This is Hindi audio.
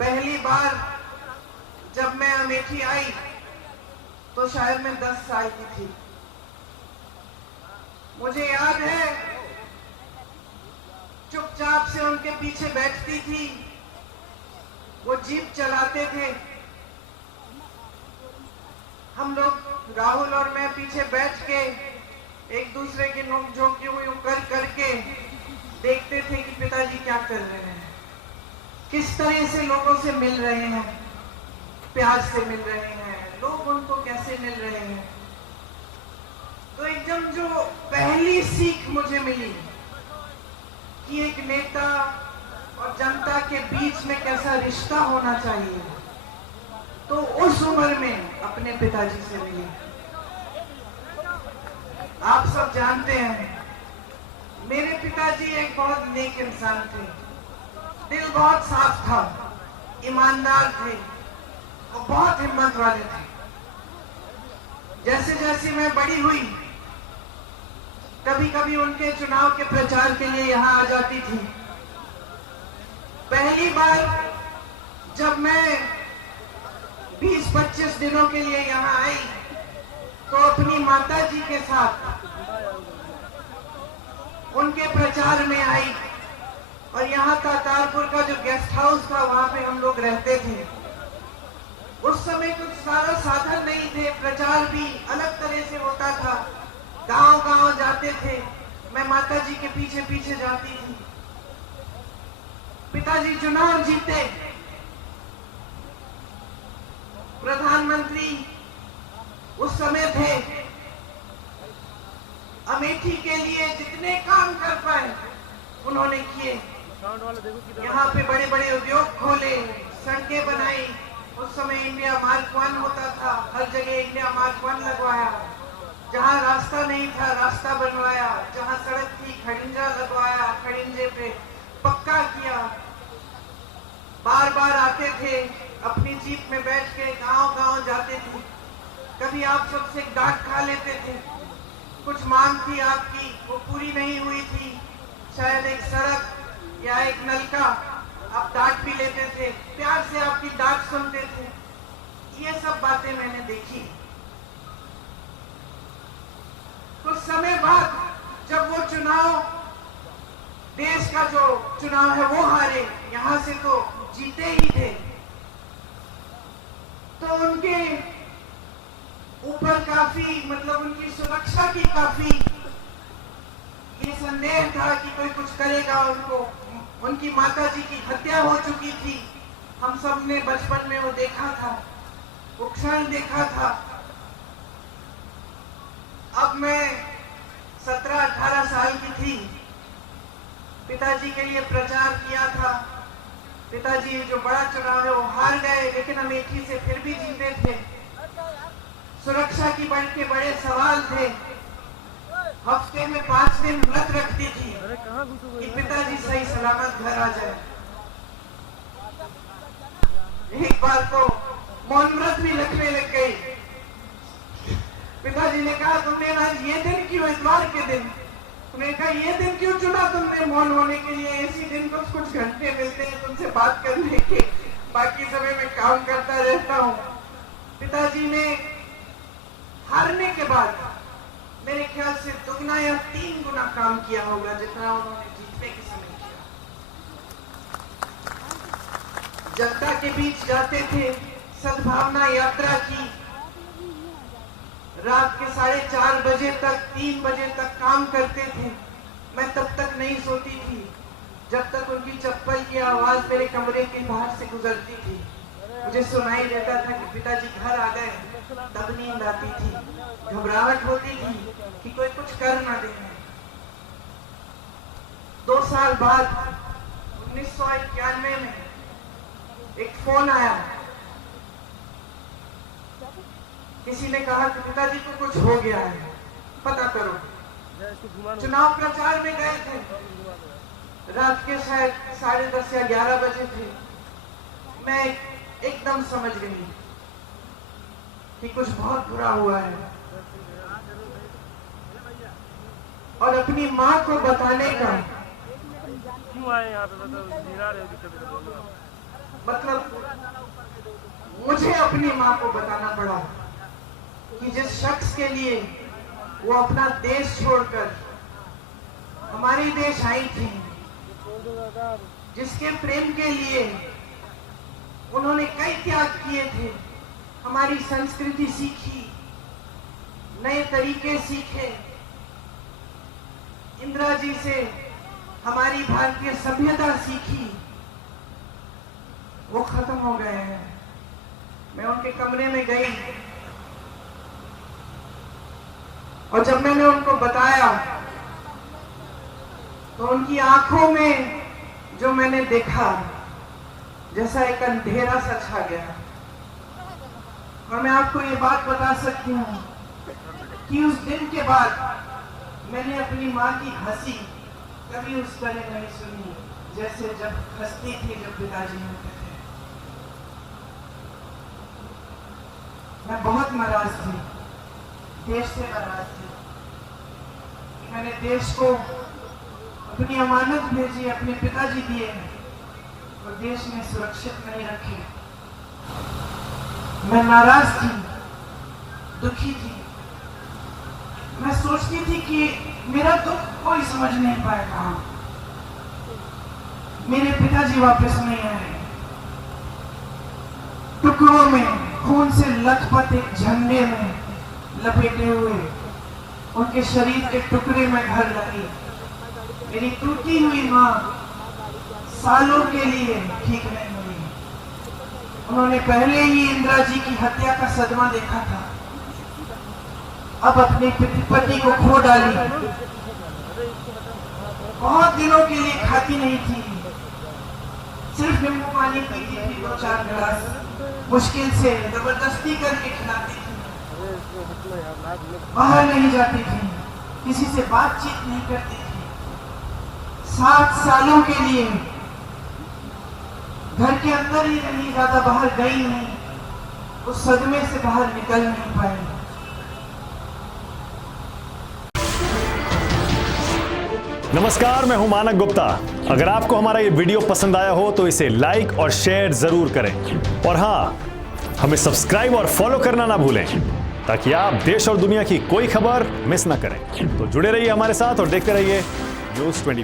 पहली बार जब मैं अमेठी आई तो शायद मैं 10 साल की थी। मुझे याद है चुपचाप से उनके पीछे बैठती थी, वो जीप चलाते थे, हम लोग राहुल और मैं पीछे बैठ के एक दूसरे की नोक-झोंक यूं कर करके देखते थे कि पिताजी क्या कर रहे हैं, किस तरह से लोगों से मिल रहे हैं, प्यार से मिल रहे हैं, लोग उनको कैसे मिल रहे हैं। तो एकदम जो पहली सीख मुझे मिली कि एक नेता और जनता के बीच में कैसा रिश्ता होना चाहिए, तो उस उम्र में अपने पिताजी से मिली। आप सब जानते हैं मेरे पिताजी एक बहुत नेक इंसान थे, दिल बहुत साफ था, ईमानदार थे और बहुत हिम्मत वाले थे। जैसे जैसे मैं बड़ी हुई कभी कभी उनके चुनाव के प्रचार के लिए यहाँ आ जाती थी। पहली बार जब मैं 20-25 दिनों के लिए यहाँ आई तो अपनी माता जी के साथ उनके प्रचार में आई और यहाँ का तारपुर का जो गेस्ट हाउस था वहां पे हम लोग रहते थे। उस समय कुछ सारा साधन नहीं थे, प्रचार भी अलग तरह से होता था, गांव गांव जाते थे, मैं माता जी के पीछे पीछे जाती थी। पिताजी चुनाव जीते, प्रधानमंत्री उस समय थे, अमेठी के लिए जितने काम कर पाए उन्होंने किए। यहाँ पे बड़े बड़े उद्योग खोले, सड़कें बनाई, उस समय इंडिया मार्क 1 होता था, हर जगह इंडिया मार्क 1 लगवाया, जहाँ रास्ता नहीं था रास्ता बनवाया, जहाँ सड़क थी खड़िंजा लगवाया, खड़िंजे पे पक्का किया। बार बार आते थे, अपनी जीप में बैठ के गांव गांव जाते थे, कभी आप सबसे डांट खा लेते थे, कुछ मांग थी आपकी वो पूरी नहीं हुई थी, शायद एक सड़क या एक नलका, आप डांट भी लेते थे, प्यार से आपकी डांट सुनते थे। ये सब बातें मैंने देखी। कुछ समय बाद जब वो चुनाव, देश का जो चुनाव है वो हारे, यहां से तो जीते ही थे, तो उनके ऊपर काफी मतलब उनकी सुरक्षा की काफी ये संदेह था कि कोई कुछ करेगा उनको। उनकी माताजी की हत्या हो चुकी थी, हम सब ने बचपन में वो देखा था, वो क्षण देखा था। अब मैं 17-18 साल की थी, पिताजी के लिए प्रचार किया था। पिताजी जो बड़ा चुनाव है वो हार गए, लेकिन अमेठी से फिर भी जीते थे। सुरक्षा की बड़े सवाल थे। हफ्ते में 5 दिन व्रत रखती थी कि पिताजी सही सलामत घर आ जाए। एक बार तो मौन व्रत भी रखने लग गई। पिताजी ने कहा तुमने आज ये दिन क्यों, इतवार के दिन, तुमने कहा ये दिन क्यों चुना तुमने मौन होने के लिए, इसी दिन कुछ घंटे मिलते हैं तुमसे बात करने के, बाकी समय में काम करता रहता हूँ। पिताजी ने हारने के बाद मेरे ख्याल से 2 या 3 गुना काम किया होगा जितना उन्होंने जीतने के समय किया। जनता के बीच जाते थे, सद्भावना यात्रा की, रात के 4:30 बजे तक 3 बजे तक काम करते थे। मैं तब तक नहीं सोती थी जब तक उनकी चप्पल की आवाज मेरे कमरे के बाहर से गुजरती थी। मुझे सुनाई देता था कि पिताजी घर आ गए, तब नींद आती थी, घबराहट होती थी कि कोई कुछ कर ना दे। 2 साल बाद 1991 में एक फोन आया, किसी ने कहा कि पिताजी को कुछ हो गया है, पता करो। चुनाव प्रचार में गए थे, रात के शायद 10:30 या 11 बजे थे। मैं एकदम समझ गई कि कुछ बहुत बुरा हुआ है और अपनी माँ को बताने का, क्यों आए यहाँ पे, मतलब मतलब मुझे अपनी माँ को बताना पड़ा कि जिस शख्स के लिए वो अपना देश छोड़कर हमारे देश आई थी, जिसके प्रेम के लिए उन्होंने कई त्याग किए थे, हमारी संस्कृति सीखी, नए तरीके सीखे, इंदिरा जी से हमारी भारतीय सभ्यता सीखी, वो खत्म हो गए हैं। मैं उनके कमरे में गई और जब मैंने उनको बताया तो उनकी आंखों में जो मैंने देखा, जैसा एक अंधेरा सा छा गया। और मैं आपको ये बात बता सकती हूँ कि उस दिन के बाद मैंने अपनी माँ की हंसी कभी उस तरह नहीं सुनी जैसे जब हंसती थी जब पिताजी होते थे। मैं बहुत नाराज थी, देश से नाराज थी कि मैंने देश को अपनी अमानत भेजी, अपने पिताजी दिए हैं और देश में सुरक्षित नहीं रखे। मैं नाराज थी, दुखी थी। मैं सोचती थी कि मेरा दुख कोई समझ नहीं पाएगा, मेरे पिताजी वापस नहीं आए। टुकड़ों में खून से लथपथ एक झंडे में लपेटे हुए उनके शरीर के टुकड़े में घर लगी। मेरी टूटी हुई माँ सालों के लिए ठीक नहीं हुई। उन्होंने पहले ही इंदिरा जी की हत्या का सदमा देखा था, अब अपने पति को खो डाली। बहुत दिनों के लिए खाती नहीं थी, सिर्फ नींबू पानी पीती थी, 2-4 गिलास मुश्किल से जबरदस्ती करके खिलाती थी। बाहर नहीं जाती थी, किसी से बातचीत नहीं करती थी। 7 सालों के लिए घर के अंदर ही रही, ज्यादा बाहर गई नहीं, उस सदमे से बाहर निकल नहीं पाई। नमस्कार, मैं हूं मानक गुप्ता। अगर आपको हमारा ये वीडियो पसंद आया हो तो इसे लाइक और शेयर जरूर करें और हाँ, हमें सब्सक्राइब और फॉलो करना ना भूलें ताकि आप देश और दुनिया की कोई खबर मिस ना करें। तो जुड़े रहिए हमारे साथ और देखते रहिए न्यूज़ 24।